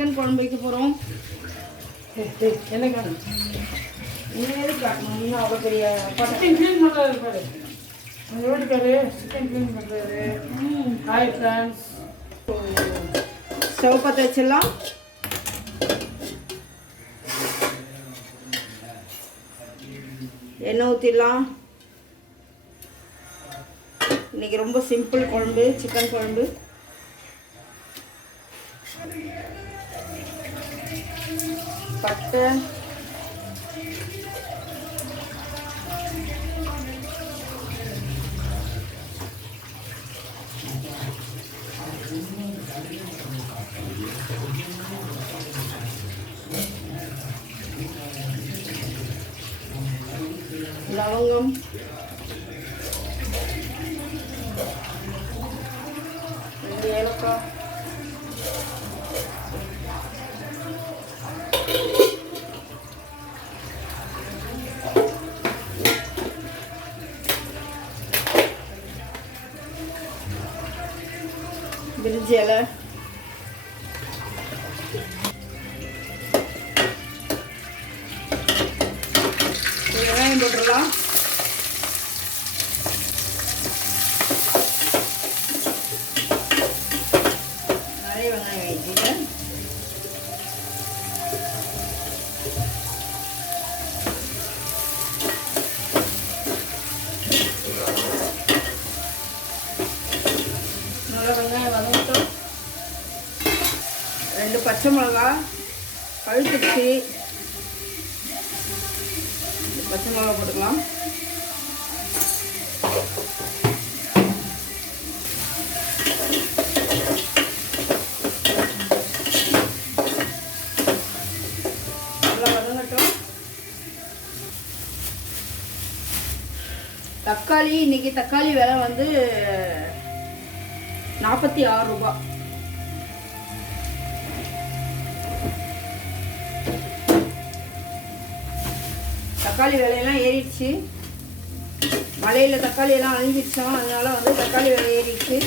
Chicken குழம்பு வைக்க போகிறோம் என்ன காணும்? இன்னும் எதுக்கு காட்டணும் இன்னும் அவ்வளோ பெரிய சிக்கன் க்ளீன் பண்ணுறாரு பாரு. உங்க வீட்டுக்காரு சிக்கன் க்ளீன் பண்ணுறாரு ஹாய் ஃப்ரெண்ட்ஸ் ஸ்டவ் பற்ற வச்சிடலாம். எண்ணெய் ஊற்றிடலாம் இன்னைக்கு ரொம்ப சிம்பிள் குழம்பு சிக்கன் குழம்பு. பட்டை லவங்கம் ரெண்டு ஏலக்காய் பிரிஞ்சி இலை வதங்கட்டும் ரெண்டு பச்சை மிளகா பழுத்துச்சி பச்சை மிளகா போட்டுக்கலாம். தக்காளி இன்னைக்கு தக்காளி விலை வந்து நாற்பத்தி ஆறு ரூபாய் தக்காளி விலையெல்லாம் ஏறிடுச்சு. மழையில் தக்காளி எல்லாம் அழிஞ்சிடுச்சோம் அதனால வந்து தக்காளி விலை ஏறிடுச்சு.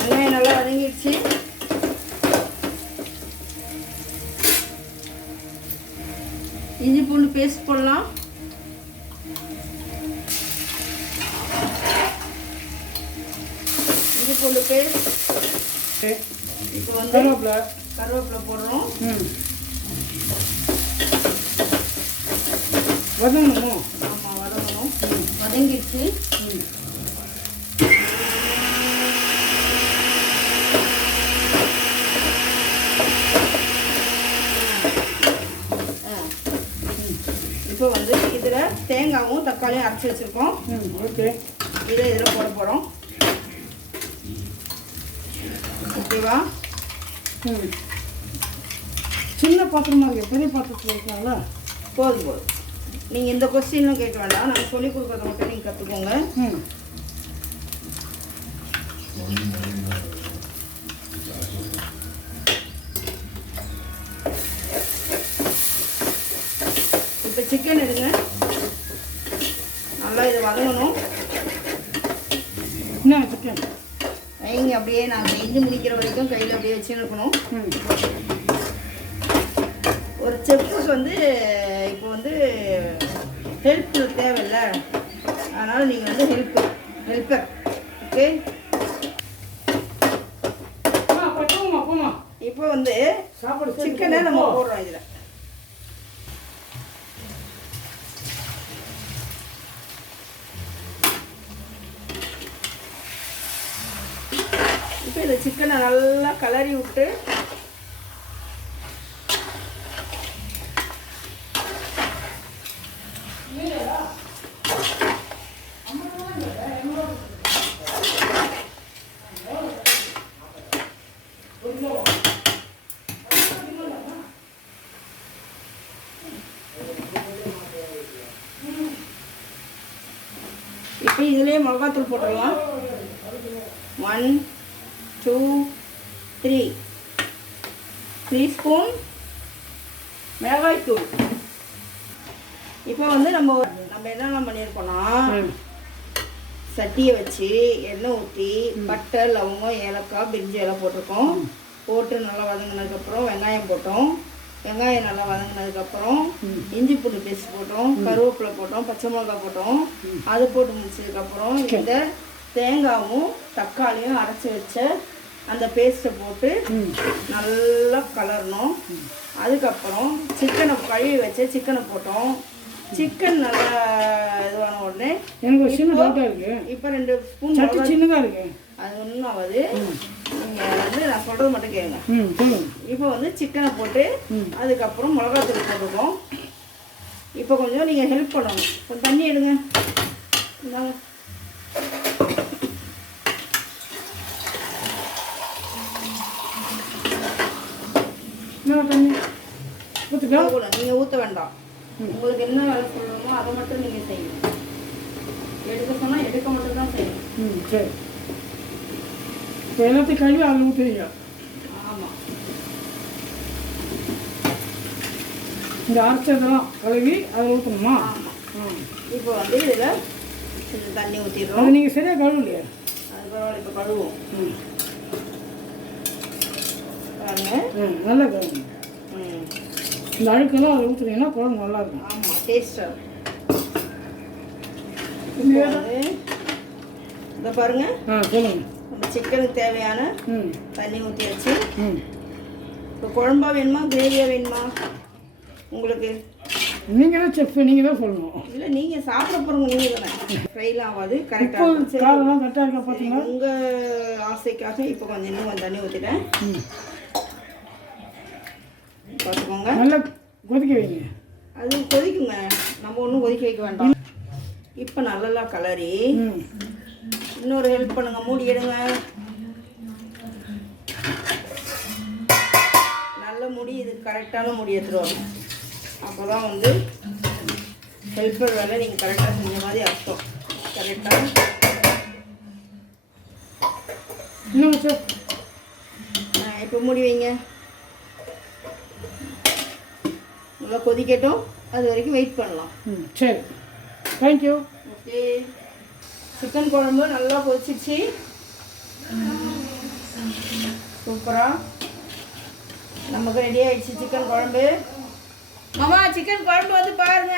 வெங்காயம் நல்லா வதங்கிடுச்சு. பேஸ்ட் போடலாம் இஞ்சி பூண்டு பேஸ்ட் இப்போ வந்து கருவேப்பிலை. கருவேப்பிலை போடுறோம். வதங்கணுமோ? ஆமாம் வதங்கணும். வதங்கிடுச்சு ம் ஆ. இப்போ வந்து இதில் தேங்காவும் தக்காளியும் அரைச்சி வச்சுருக்கோம். ஓகே. இதை இதில் போட போகிறோம் ஓகேவா? ம். சின்ன பாத்திரமா இருக்கு பெரிய பாத்திரத்தில் இருக்காங்களா போதும் போதும். நீங்கள் இந்த கொஸ்டின்லாம் கேட்க வேண்டாம். நாங்கள் சொல்லிக் கொடுக்குறத மட்டும் நீங்கள் கற்றுக்கோங்க ம். இப்போ சிக்கன் எடுங்க. நல்லா இது வதங்கணும். வைங்க அப்படியே நான் செஞ்சு முடிக்கிற வரைக்கும் கையில் அப்படியே வச்சு இருக்கணும் ம். ஒரு செஃப்புக்கு வந்து இப்போ வந்து ஹெல்ப் தேவையில்ல. அதனால் நீங்கள் வந்து ஹெல்ப் ஹெல்ப்பர் ஓகே இப்போ வந்து சிக்கனை நம்ம போடுறோம் இதில் இப்போ இந்த சிக்கனை நல்லா கலரி விட்டு இப்போ இதுலேயே மிளகாத்தூள் போட்டுடலாம். One two three three spoon மிளகாய் தூள். இப்போ வந்து நம்ம நம்ம என்னென்ன பண்ணியிருக்கோம்னா சட்டியை வச்சு எண்ணெய் ஊற்றி பட்டை லவங்கம் ஏலக்காய் பிரிஞ்சி எல்லாம் போட்டிருக்கோம். போட்டு நல்லா வதங்கினதுக்கப்புறம் வெங்காயம் போட்டோம். வெங்காயம் நல்லா வதங்கினதுக்கப்புறம் இஞ்சி பூண்டு பேஸ்ட் போட்டோம். கருவேப்பிலை போட்டோம். பச்சை மிளகாய் போட்டோம். அது போட்டு முடிச்சதுக்கப்புறம் இந்த தேங்காவும் தக்காளியும் அரைச்சி வச்ச அந்த பேஸ்ட்டை போட்டு நல்லா கலரணும். அதுக்கப்புறம் சிக்கனை கழுவி வச்ச சிக்கனை போட்டோம். சிக்கன் நல்லா இதுவான உடனே எனக்கு ஒரு சின்ன டவுட்டாக இருக்கு. இப்போ ரெண்டு ஸ்பூன் சட்டி சின்னதாக இருக்கு. அது ஒன்றும் ஆகாது. நீங்கள் வந்து நான் சொல்கிறது மட்டும் கேளுங்க. இப்போ வந்து சிக்கனை போட்டு அதுக்கப்புறம் மிளகாத்தூள் போட்டுருக்கோம். இப்போ கொஞ்சம் நீங்கள் ஹெல்ப் பண்ணணும். கொஞ்சம் தண்ணி எடுங்க. இந்தாங்க. இன்னொரு தண்ணி ஊற்றுக்கா நீங்கள் ஊற்ற வேண்டாம். உங்களுக்கு என்ன வேலை சொல்லணுமோ அதை மட்டும் நீங்கள் செய்யணும் எடுக்க சொன்னால் எடுக்க மட்டும் தான் செய்யணும். ம் சரி. இப்போ எல்லாத்தையும் கழுவி அதில் ஊற்றுவீங்க ஆமாம் இந்த அரைச்சதெல்லாம் கழுவி அதில் ஊற்றணுமா ஆமாம் இப்போ வந்து இதில் தண்ணி ஊற்றிடுறோம் நீங்கள் சரியாக கழுவலையே? அது பரவாயில்ல இப்போ கழுவோம் ம். நல்லா கழுவுங்க ம். இந்த அழுக்கெல்லாம் அதை ஊற்றுனீங்கன்னா குழம்பு நல்லா இருக்கும். ஆமாம் வந்து இதை பாருங்க. ஆ சொல்லுங்கள் சிக்கனுக்கு தேவையான ம். தண்ணி ஊற்றி வச்சு ம். இப்போ குழம்பா வேணுமா கிரேவியாக வேணுமா? உங்களுக்கு? நீங்கள் தான் செஃப் நீங்கள் தான் சொல்லணும். இல்லை நீங்கள் சாப்பிட போகிறவங்க நீங்கள் தானே. ஃப்ரைலாம் ஆகாது கரெக்டாக கரெக்டாக இருக்கா பார்த்தீங்களா உங்கள் ஆசைக்காக இப்போ கொஞ்சம் இன்னும் கொஞ்சம் தண்ணி ஊற்றிட்டேன் ம். பார்த்துக்கோங்க. நல்லா கொதிக்க வைங்க. அது கொதிக்குங்க. நம்ம ஒன்றும் கொதிக்க வைக்க வேண்டாம். இப்போ நல்லா கலரி. இன்னொரு ஹெல்ப் பண்ணுங்க. மூடி எடுங்க. நல்ல முடி இது கரெக்டான முடி எடுத்துட்டு வரணும் அப்போ தான் வந்து ஹெல்ப்பர் வேலை நீங்கள் கரெக்டாக செஞ்ச மாதிரி அர்த்தம். கரெக்டாக இன்னும் இப்போ மூடி வைங்க. நல்லா கொதிக்கட்டும். அது வரைக்கும் வெயிட் பண்ணலாம். ம் சரி. தேங்க்யூ ஓகே சிக்கன் குழம்பு நல்லா கொதிச்சிச்சு சூப்பராக நமக்கு ரெடி ஆயிடுச்சு சிக்கன் குழம்பு. மாமா சிக்கன் குழம்பு வந்து பாருங்க.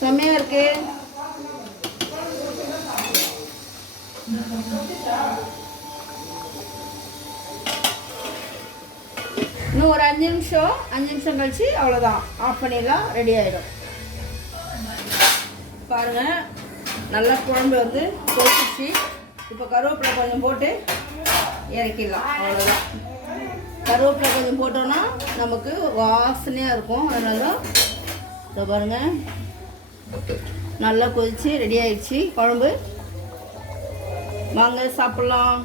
செம்மையா இருக்கு. இன்னும் ஒரு அஞ்சு நிமிஷம் அஞ்சு நிமிஷம் கழிச்சு அவ்வளோதான் ஆஃப் பண்ணிடலாம் ரெடி ஆகிடும் பாருங்கள் நல்லா குழம்பு வந்து கொதிச்சு இப்போ கருவேப்பிலை கொஞ்சம் போட்டு இறக்கிடலாம். அவ்வளோதான் கருவேப்பிலை கொஞ்சம் போட்டோன்னா நமக்கு வாசனையாக இருக்கும். அதனால இதை பாருங்கள் நல்லா கொதிச்சு ரெடி ஆயிடுச்சு. குழம்பு. வாங்க சாப்பிட்லாம்.